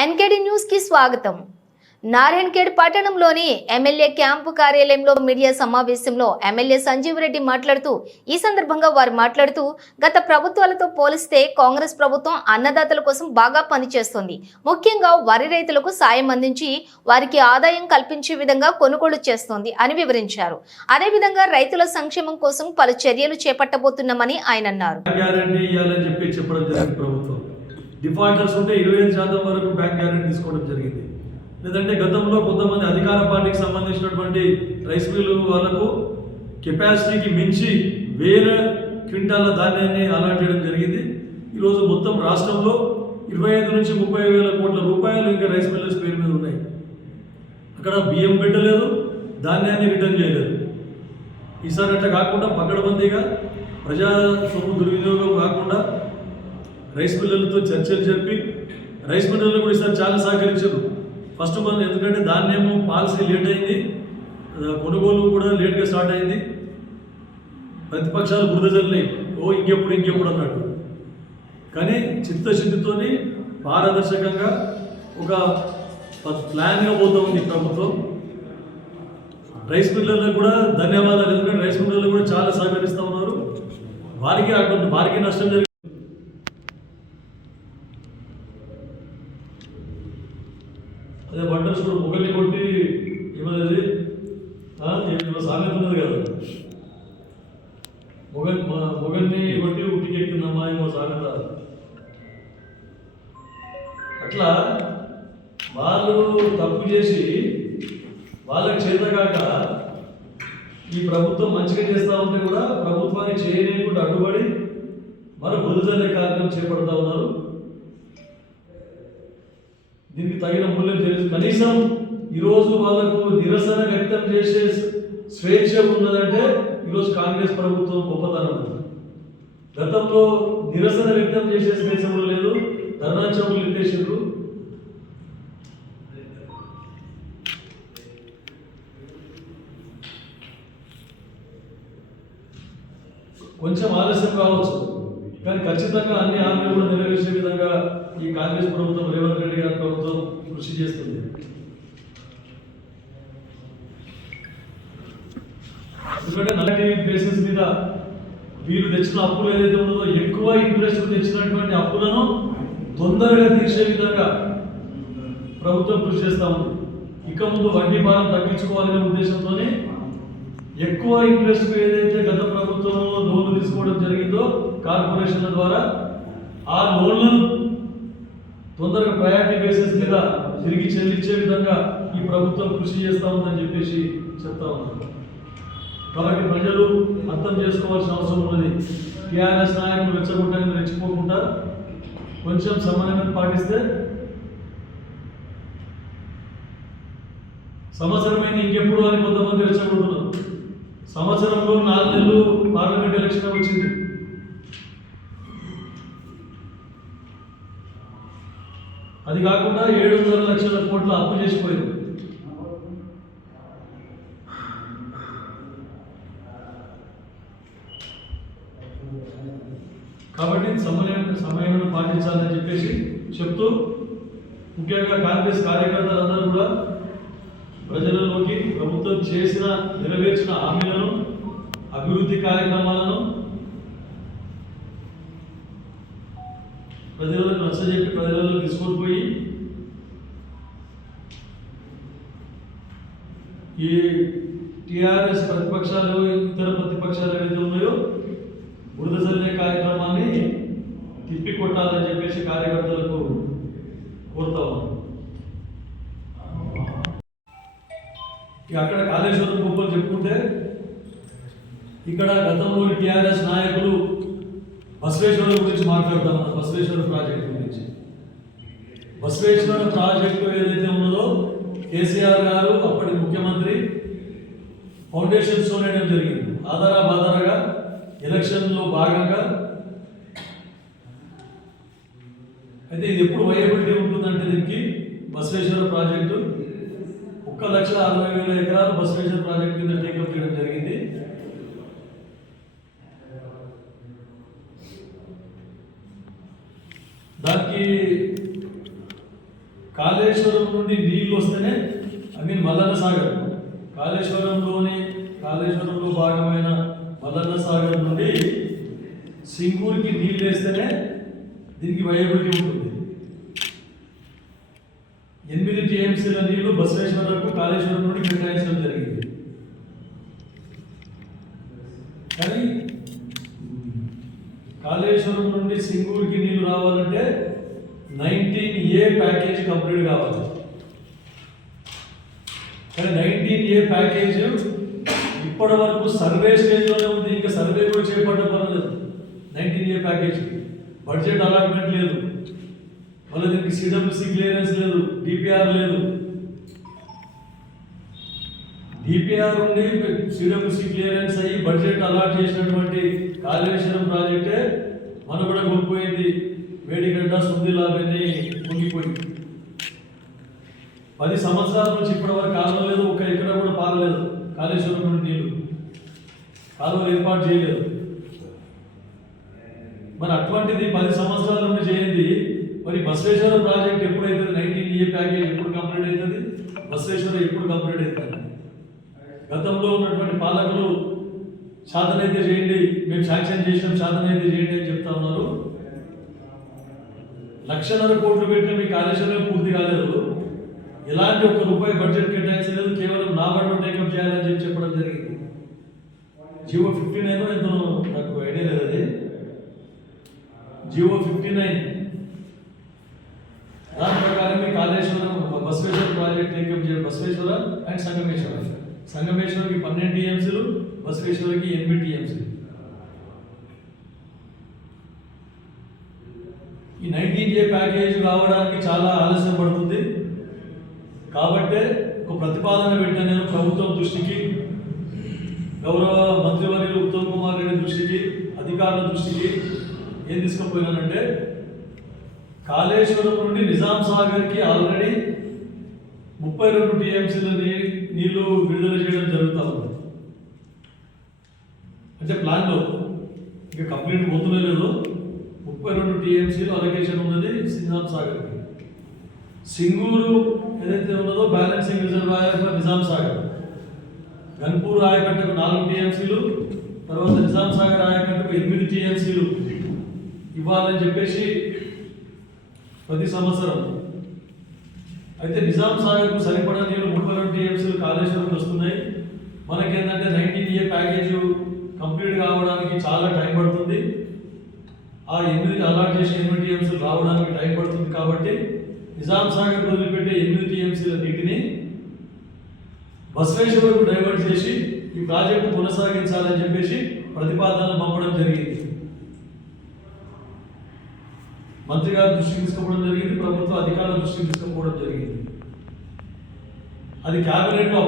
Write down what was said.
Ngidi న్యూస్కి స్వాగతం. నారాయణఖేడ్ పట్టణంలోని ఎమ్మెల్యే క్యాంపు కార్యాలయంలో మీడియా సమావేశంలో ఎమ్మెల్యే సంజీవ్ రెడ్డి మాట్లాడుతూ ఈ సందర్భంగా వారు మాట్లాడుతూ గత ప్రభుత్వాలతో పోలిస్తే కాంగ్రెస్ ప్రభుత్వం అన్నదాతల కోసం బాగా పనిచేస్తుంది. ముఖ్యంగా వరి రైతులకు సాయం అందించి వారికి ఆదాయం కల్పించే విధంగా కొనుగోలు చేస్తోంది అని వివరించారు. అదేవిధంగా రైతుల సంక్షేమం కోసం పలు చర్యలు చేపట్టబోతున్నామని ఆయన అన్నారు. డిఫాల్టర్స్ ఉంటే ఇరవై ఐదు శాతం వరకు బ్యాంక్ గ్యారెంటీ తీసుకోవడం జరిగింది. లేదంటే గతంలో కొంతమంది అధికార పార్టీకి సంబంధించినటువంటి రైస్ మిల్లు వాళ్ళకు కెపాసిటీకి మించి వేల క్వింటాల ధాన్యాన్ని అలాట్ చేయడం జరిగింది. ఈరోజు మొత్తం రాష్ట్రంలో ఇరవై ఐదు నుంచి ముప్పై వేల కోట్ల రూపాయలు ఇంకా రైస్ మిల్లర్స్ పేరు మీద ఉన్నాయి. అక్కడ బియ్యం పెట్టలేదు ధాన్యాన్ని రిటర్న్ చేయలేదు. ఈసారి అట్లా కాకుండా పకడబందీగా ప్రజా సొమ్ము దుర్వినియోగం కాకుండా రైస్ మిల్లర్లతో చర్చలు జరిపి రైస్ మిల్లర్లు కూడా ఈసారి చాలా సహకరించారు. ఫస్ట్ మనం ఎందుకంటే ధాన్యము పాలసీ లేట్ అయింది. కొనుగోలు కూడా లేట్గా స్టార్ట్ అయింది. ప్రతిపక్షాలు బురద ఓ ఇంకెప్పుడు ఇంకెప్పుడు అన్నట్టు కానీ చిత్తశుద్ధితోని పారదర్శకంగా ఒక ప్లాన్గా పోతూ ఉంది ప్రభుత్వం. రైస్ మిల్లర్లకు కూడా ధన్యవాదాలు. ఎందుకంటే రైస్ మిల్లర్లు కూడా చాలా సహకరిస్తూ ఉన్నారు. వారికి అటువంటి వారికి నష్టం జరిగింది అదే మొగల్ని కొట్టి ఏమన్నది? ఏమో సామెత ఉన్నది కదా. మొగల్ మొగల్ని కొట్టి ఉట్టికెక్కిందమ్మా ఏమో సామెత. అట్లా వాళ్ళు తప్పు చేసి వాళ్ళకి చేతకాక ఈ ప్రభుత్వం మంచిగా చేస్తూ ఉంటే కూడా ప్రభుత్వానికి చేయలేకుండా అడ్డుపడి మరి బురదజల్లే కార్యక్రమం చేపడతా ఉన్నారు. దీనికి తగిన మూల్యం తెలుసు. కనీసం ఈరోజు వాళ్ళకు నిరసన వ్యక్తం చేసే స్వేచ్ఛ ఉన్నదంటే ఈరోజు కాంగ్రెస్ ప్రభుత్వం గొప్పతనం ఉంది. గతంలో నిరసన వ్యక్తం చేసే స్వేచ్ఛ కూడా లేదు. ధర్నా చౌకులు ఎత్తేసారు కొంచెం ఆలస్యం కావచ్చు. కానీ ఖచ్చితంగా అన్ని హామీలు కూడా నెరవేర్చే విధంగా ఈ కాంగ్రెస్ ప్రభుత్వం రేవంత్ రెడ్డి గారి ప్రభుత్వం కృషి చేస్తుంది. ఎందుకంటే నెగటివ్ బేసిస్ మీద వీరు తెచ్చిన అప్పులు ఏదైతే ఉన్నదో ఎక్కువ ఇంట్రెస్ట్ తెచ్చినటువంటి అప్పులను తొందరగా తీర్చే విధంగా ప్రభుత్వం కృషి చేస్తా ఉంది. ఇక ముందు వడ్డీ భారం తగ్గించుకోవాలనే ఉద్దేశంతోనే ఎక్కువ ఇంట్రెస్ట్ ఏదైతే గత ప్రభుత్వంలో లోన్లు తీసుకోవడం జరిగిందో కార్పొరేషన్ల ద్వారా ఆ లోన్లను తొందరగా ప్రయారిటీ బేసిస్ మీద తిరిగి చెల్లించే విధంగా ఈ ప్రభుత్వం కృషి చేస్తా ఉందని చెప్పేసి చెప్తా ఉన్నాను కాబట్టి ప్రజలు అర్థం చేసుకోవాల్సిన అవసరం ఉన్నది. టీఆర్ఎస్ నాయకులు రెచ్చగొట్టడానికి రెచ్చిపోకుండా కొంచెం సమన్వయం పాటిస్తే సంవత్సరమైన ఇంకెప్పుడు అని కొంతమంది రెచ్చగొడుతున్నారు. సంవత్సరంలో నాలుగు నెలలు అది కాకుండా ఏడున్నర లక్షల కోట్ల అప్పు చేసిపోయింది. కాబట్టి సమయం సమయంలో పాటించాలని చెప్పేసి చెప్తూ ముఖ్యంగా కాంగ్రెస్ కార్యకర్తలందరూ కూడా ప్రజలలోకి ప్రభుత్వం చేసిన నెరవేర్చిన హామీలను అభివృద్ధి కార్యక్రమాలను ప్రజలకు నచ్చజెప్పి ప్రజలలో తీసుకొని పోయి ఈ టిఆర్ఎస్ ప్రతిపక్షాలు ఇతర ప్రతిపక్షాలు ఏవైతే ఉన్నాయో బురద చల్లే కార్యక్రమాన్ని తిప్పి కొట్టాలని చెప్పేసి కార్యకర్తలకు కోరుతా అక్కడ కాళేశ్వరం గొప్పలు చెప్పుకుంటే ఇక్కడ గతంలో టిఆర్ఎస్ నాయకులు బసవేశ్వరుడు గురించి మాట్లాడుతా బసవేశ్వర ప్రాజెక్ట్ గురించి. బసవేశ్వర ప్రాజెక్టు ఏదైతే ఉన్నదో కేసీఆర్ గారు అప్పటి ముఖ్యమంత్రి ఫౌండేషన్ స్టోన్ వేయడం జరిగింది. ఆధారా బాధారగా ఎలక్షన్లో భాగంగా. అయితే ఇది ఎప్పుడు వైయబిలిటీ ఉంటుందంటే దీనికి బసవేశ్వర ప్రాజెక్టు. ఒక్క లక్ష అరవై వేల ఎకరాలు బసవేశ్వర ప్రాజెక్ట్ కింద టేకప్ చేయడం జరిగింది. దానికి కాళేశ్వరం నుండి నీళ్ళు వస్తేనే ఐ మీన్ మల్లన్న సాగర్. కాళేశ్వరంలోని కాళేశ్వరంలో భాగమైన మల్లన్న సాగర్ నుండి సింగూరుకి నీళ్ళు వేస్తేనే దీనికి వయబిలిటీ ఉంటుంది. ఎనిమిది టీఎంసీల నీళ్ళు బసవేశ్వరకు కాళేశ్వరం నుండి కేటాయించడం జరిగింది. కానీ కాళేశ్వరం నుండి సింగూరుకి నీళ్ళు రావాలంటే నైన్టీన్ ఏ ప్యాకేజ్ కంప్లీట్ కావాలి. కానీ నైన్టీన్ ఏ ప్యాకేజ్ ఇప్పటి వరకు సర్వే స్టేజ్లోనే ఉంది. ఇంకా సర్వే కూడా చేపట్ట పర్వాలేదు nineteen A package budget allotment లేదు. మళ్ళీ దీనికి సిడబ్ల్యూసి క్లియరెన్స్ లేదు. డిపిఆర్ లేదు. డిపిఆర్ ఉండి సిడబ్ల్యూసి క్లియరెన్స్ అయ్యి బడ్జెట్ అలాట్ చేసినటువంటి కాళేశ్వరం ప్రాజెక్టే మన కూడా కోల్పోయింది వేడిగడ్డ సుందిలాబెన్ని మునిగిపోయింది. పది సంవత్సరాల నుంచి ఇప్పటి వరకు కాలువ లేదు ఒక ఎక్కడ కూడా పారలేదు కాళేశ్వరం నుండి నీళ్ళు. కాలువలు ఏర్పాటు చేయలేదు. మరి అటువంటిది పది సంవత్సరాల నుండి చేయండి. మరి బసవేశ్వర ప్రాజెక్ట్ ఎప్పుడైతుంది? నైన్టీన్ ఏ ప్యాకేజ్ ఎప్పుడు కంప్లీట్ అవుతుంది? బసవేశ్వర ఎప్పుడు కంప్లీట్ అవుతుంది? గతంలో ఉన్నటువంటి పాలకులు సాధనైతే చేయండి మేము శాంక్షన్ చేసినాం అయితే చేయండి అని చెప్తా ఉన్నారు. లక్షన్నర కోట్లు పెట్టిన మీ కాళేశ్వరం పూర్తి కాలేదు. ఎలాంటి ఒక్క రూపాయి బడ్జెట్ కేటాయించలేదు కేవలం నా టేకప్ చేయాలని చెప్పి చెప్పడం జరిగింది. జియో ఫిఫ్టీ నైన్ ఎంతో నాకు ఐడియా లేదు అది. GO fifty nine. దాని ప్రకారం మీ Kaleshwaram Basaveshwara project take up చేయాలి బసవేశ్వర అండ్ సంగమేశ్వర. సంగమేశ్వరకి పన్నెండు టీఎంసీలు బసవేశ్వరికి ఎనిమిది ఈ నైన్టీన్ ఏ ప్యాకేజ్ రావడానికి చాలా ఆలస్యం పడుతుంది. కాబట్టే ఒక ప్రతిపాదన పెట్టాను నేను ప్రభుత్వం దృష్టికి గౌరవ మంత్రివర్యులు ఉత్తమ్ కుమార్ రెడ్డి దృష్టికి అధికారుల దృష్టికి ఏం తీసుకుపోయినానంటే కాళేశ్వరం నుండి నిజాం సాగర్కి ఆల్రెడీ ముప్పై రెండు టీఎంసీల నీళ్ళు విడుదల చేయడం జరుగుతూ ఉంది. అంటే ప్లాన్లో ఇంకా కంప్లీట్ పోతులే లేదు. ముప్పై రెండు టీఎంసీలు అలొకేషన్ ఉన్నది నిజాం సాగర్కి. సింగూరు ఏదైతే ఉన్నదో balancing reservoir for Nizam Sagar. Ganpur ఆయకట్టుకు నాలుగు టీఎంసీలు తర్వాత నిజాం సాగర్ ఆయకట్టుకు ఎనిమిది టీఎంసీలు. ఇవ్వాలని చెప్పేసి ప్రతి సంవత్సరం. అయితే నిజాం సాగర్కు సరిపడా నీళ్ళు ముప్పై రెండు టీఎంసీలు కాళేశ్వరం వస్తున్నాయి మనకేంటంటే నైన్టీన్ ఏ ప్యాకేజ్ కంప్లీట్ కావడానికి చాలా టైం పడుతుంది ఆ ఎనిమిది అలాట్ చేసిన ఎనిమిది టీఎంసీలు రావడానికి టైం పడుతుంది కాబట్టి నిజాం సాగర్ వదిలిపెట్టే ఎనిమిది టీఎంసీల నీటిని బసవేశ్వరకు డైవర్ట్ చేసి ఈ ప్రాజెక్టు కొనసాగించాలని చెప్పేసి ప్రతిపాదనలు పంపడం జరిగింది. మంత్రి గారు దృష్టికి తీసుకోవడం జరిగింది ప్రభుత్వ అధికారుల దృష్టికి తీసుకోవడం జరిగింది. అది క్యాబినెట్లో